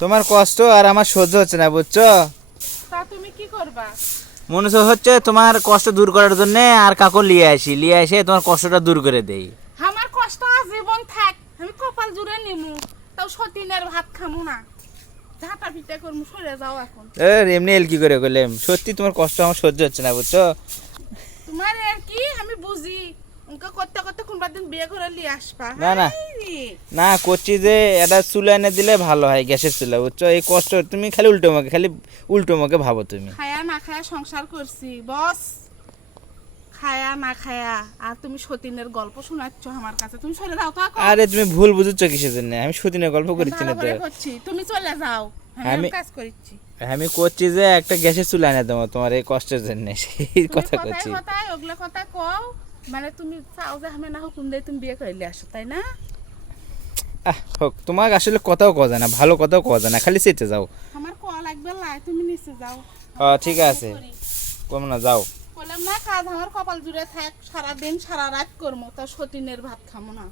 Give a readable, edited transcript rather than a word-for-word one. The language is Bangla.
তোমার কষ্ট আর আমার সহ্য হচ্ছে না, বুঝছো? তা তুমি কি করবা? মনে হচ্ছে তোমার কষ্ট দূর করার জন্য আর কাকু লিয়ে এসে তোমার কষ্টটা দূর করে দেই। আমার কষ্ট আজীবন থাক, আমি কপাল জুড়ে নিমু, তাও সতীনের ভাত খামু না, ঝাঁটা পিটা করমু, সরে যাও এখন। এমনি এল কি করে করলাম, সত্যি তোমার কষ্ট আমার সহ্য হচ্ছে না, বুঝছো? তোমার আর কি আমি বুঝি, উনকে করতে করতে কোনবার দিন বিয়ে করে নিয়ে আসবা। না না না, করছি যে এটা চুলা এনে দিলে ভালো হয়, গ্যাসের চুলা, বুঝছো? এই কষ্ট তুমি খালি উল্টো মুখে ভাবো তুমি। খায়া না খায়া সংসার করছি বস, খায়া না খায়া, আর তুমি সতীনের গল্প শোনাচ্ছ আমার কাছে, তুমি সরে যাও তো এখন। আরে তুমি ভুল বুঝছো কিসের জন্য? আমি সতীনের গল্প করছি না ভালো তো। করে করছি, তুমি চলে যাও, আমি কাজ করছি। আমি করছি যে একটা গ্যাসের চুলা এনে দেবো তোমার এই কষ্টের জন্য, সেই কথা করছি। কথায় ওগুলা কথা কও, মানে তুমি চাও যে আমি না হুকুম দেই তুমি বিয়ে করলে আসো, তাই না? হোক, তোমাকে আসলে কথাও কওয়া যায় না, ভালো কথাও কওয়া যায় না, খালি চেতে যাও। আমার কল লাগবে লাই, তুমি নিচে যাও। ঠিক আছে, কম না, যাও। বললাম না কাজ আমার কপাল জুড়ে থাক, সারাদিন সারা রাত করবো, তা সতীনের ভাত খামো না।